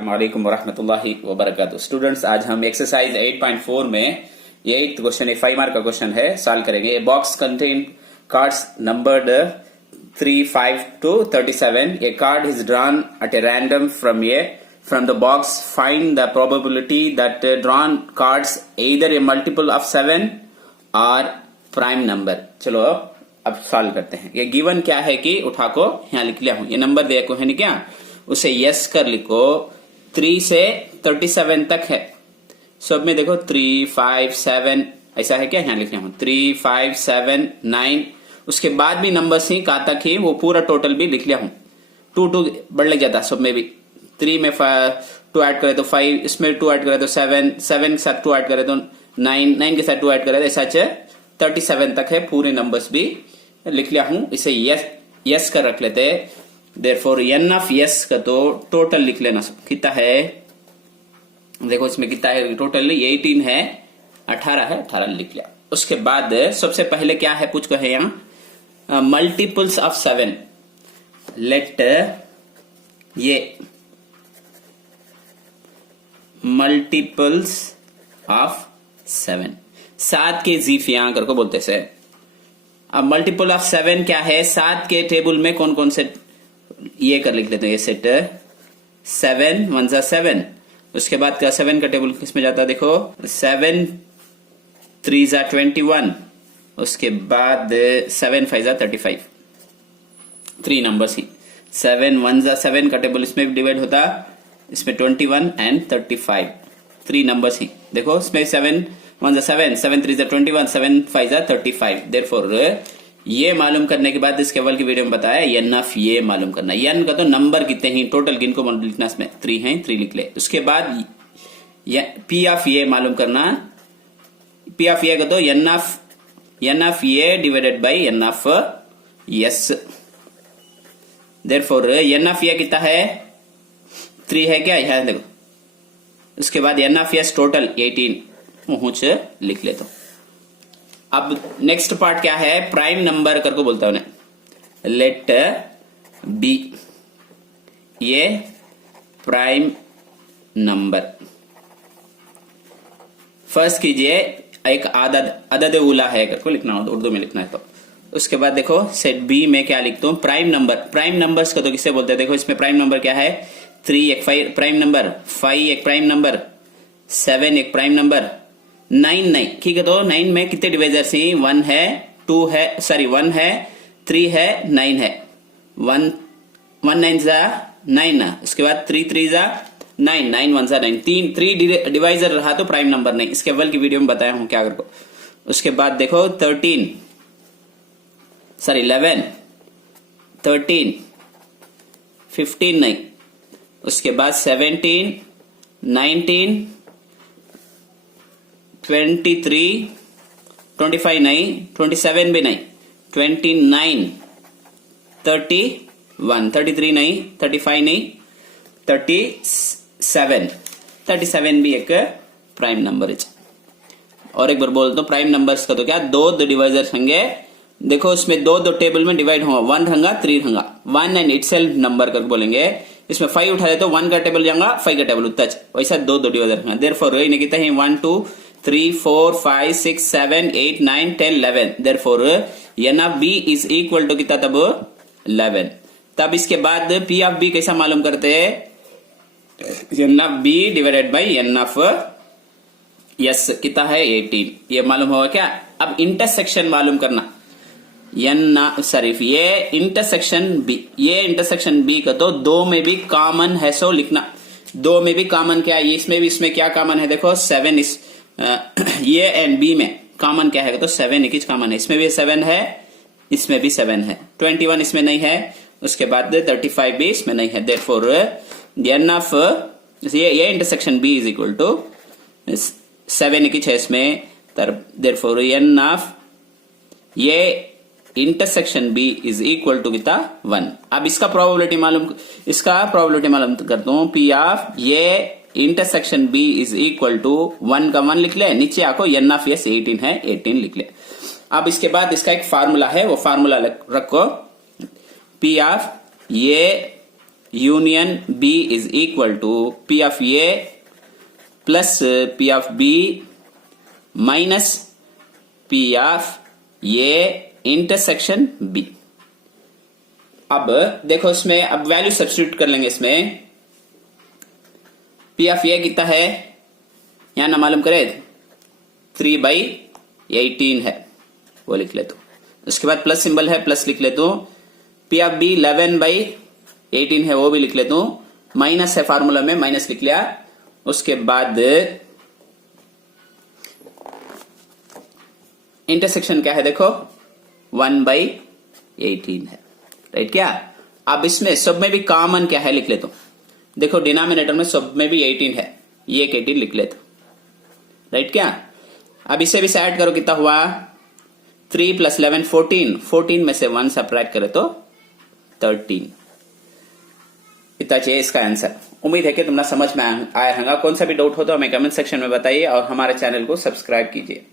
अस्सलामुअलैकुम वरहमतुल्लाहि वबरकातुहू। स्टूडेंट्स, आज हम एक्सरसाइज 8.4 में 8th क्वेश्चन 5 मार्क का क्वेश्चन है, सॉल्व करेंगे। A box contain cards numbered 3, 5 to 37. A card is drawn at a random from the box. Find the probability that drawn cards either a multiple of 7 or prime number. चलो अब solve करते हैं। ये given क्या है कि उठा को यहाँ लिख लिया हूं, ये नंबर दिया को है नहीं क्या, उसे यस कर लिखो। 3 से 37 तक है। सब में देखो 3, 5, 7 ऐसा है क्या, यहाँ लिख लिया हूं 3, 5, 7, 9। उसके बाद भी नंबर्स ही कहा तक ही वो पूरा टोटल भी लिख लिया हूं। 2 बढ़ लग जाता सब में भी। 3 में 2 ऐड करे तो 5, इसमें 2 ऐड करे तो 7, 7 के साथ 2 ऐड करे तो 9, 9 के साथ 2 ऐड करे तो ऐसा 37 तक है। पूरे नंबर्स भी लिख लिया हूं। इसे यस कर रख लेते हैं। देयरफॉर एन ऑफ यस का तो टोटल लिख लेना। कितना है देखो, इसमें कितना है टोटल, 18 है, 18 है, 18 लिख लिया। उसके बाद सबसे पहले क्या है पूछ को है यहाँ मल्टीपल्स ऑफ 7। लेट ये मल्टीपल्स ऑफ 7 के जीफ यहां करको बोलते से। अब मल्टीपल ऑफ 7 क्या है, 7 के टेबल में कौन कौन से ये कर लिख लेते हैं। ये सेट 7 1 जा 7। उसके बाद क्या 7 का टेबल किसमें जाता है देखो, 7 3 जा 21। उसके बाद 7 5 जा 35। 3 नंबर्स ही 7 1 जा 7 का टेबल इसमें भी डिवाइड होता, इसमें 21 एंड 35। 3 नंबर्स ही देखो, इसमें 7 1 जा 7, 7 3 जा 21, 7 5 जा 35। देयरफॉर ये मालूम करने के बाद इस केवल की वीडियो में बताया एन ऑफ ये मालूम करना। एन का तो नंबर कितने ही टोटल गिन को लिखना, इसमें 3 है, 3 लिख ले। उसके बाद पी ऑफ ये मालूम करना। पी ऑफ ये का तो n of A divided by n of S. Therefore n of A कितना है, 3 है क्या, यहां देखो। उसके बाद एन ऑफ यस टोटल 18 मुझ लिख ले। तो अब नेक्स्ट पार्ट क्या है, प्राइम नंबर करके बोलता हूं उन्हें। लेट बी ये प्राइम नंबर। फर्स्ट कीजिए एक अदद उला है करके लिखना हो, उर्दू में लिखना है। तो उसके बाद देखो सेट बी में क्या लिखता हूं, प्राइम नंबर। प्राइम नंबर्स का तो किससे बोलते हैं देखो, इसमें प्राइम नंबर क्या है, 3 एक प्राइम नंबर, 5 एक प्राइम नंबर, 7 एक प्राइम नंबर, 9 नहीं। ठीक है, तो 9 में कितने डिवाइजर्स हैं, 1 है, 2 है, सॉरी 1 है, 3 है, 9 है। 1 9 जा 9 ना। उसके बाद 3 3 जा 9, 9 1 जा 9। 3 डिवाइजर रहा तो प्राइम नंबर नहीं। इसके अव्वल की वीडियो में बताया हूं क्या करको। उसके बाद देखो 13 सॉरी 11 13 15 नहीं। उसके बाद 17 19 23 25 नहीं, 27 भी नहीं, 29 31 33 नहीं, 35 नहीं, 37 भी एक प्राइम नंबर है। और एक बार बोल दो, प्राइम नंबर्स का तो क्या, दो डिवाइजर्स होंगे। देखो इसमें दो टेबल में डिवाइड होगा, 1 होगा 3 होगा। 1 एंड इटसेल्फ नंबर कर बोलेंगे। इसमें 5 उठा ले तो 1 का टेबल जाएगा, 5 का टेबल उतना। वैसा दो डिवाइजर होंगे। देयरफॉर ये कितने हैं, 1 2 3 4 5 6 7 8 9 10 11। Therefore n of B is equal to कितना तब 11। तब इसके बाद पी ऑफ बी कैसा मालूम करते हैं, n of B divided by n of S कितना है 18। ये मालूम होगा क्या। अब इंटरसेक्शन मालूम करना। ये इंटरसेक्शन बी, ये इंटरसेक्शन बी का तो 2 में भी कॉमन है, सो लिखना। 2 में भी कॉमन क्या है, इसमें भी इसमें क्या कॉमन है देखो, 7 इस ये एंड बी में कॉमन क्या है तो 7 एक कॉमन है। इसमें भी 7 है, इसमें भी 7 है। 21 इसमें नहीं है। उसके बाद 35 भी इसमें नहीं है। Therefore n of A intersection B is equal to 7 एक है इसमें। Therefore n of A intersection B is equal to कितना 1। अब इसका प्रोबेबिलिटी मालूम करता हूं। P of A intersection B is equal to 1 का 1 लिख ले, नीचे आको एन ऑफ यस 18 है, 18 लिख ले। अब इसके बाद इसका एक फार्मूला है, वो फार्मूला रखो। P of A union B is equal to P of A plus P of B minus P of A intersection B. अब देखो इसमें अब वैल्यू सब्स्टिट्यूट कर लेंगे। इसमें पी ऑफ ए कितना है, यहां ना मालूम करे 3/18 है, वो लिख लेता हूं। उसके बाद प्लस सिंबल है, प्लस लिख लेता हूं। पी ऑफ बी 11/18 है, वो भी लिख लेता हूं। माइनस है, फार्मूला में माइनस लिख लिया। उसके बाद इंटरसेक्शन क्या है देखो 1/18 है, राइट क्या। अब इसमें सब में भी कॉमन क्या है लिख लेता हूं। देखो डिनोमिनेटर में सब में भी 18 है, ये एक 18 लिख लेता, राइट क्या। अब इसे भी से ऐड करो, कितना हुआ 3 + 11 14, 14 में से 1 सब्ट्रैक्ट करे तो 13। इतना चाहिए इसका आंसर। उम्मीद है कि तुमने समझ में आया होगा। कौन सा भी डाउट हो तो हमें कमेंट सेक्शन में बताइए और हमारे चैनल को सब्सक्राइब कीजिए।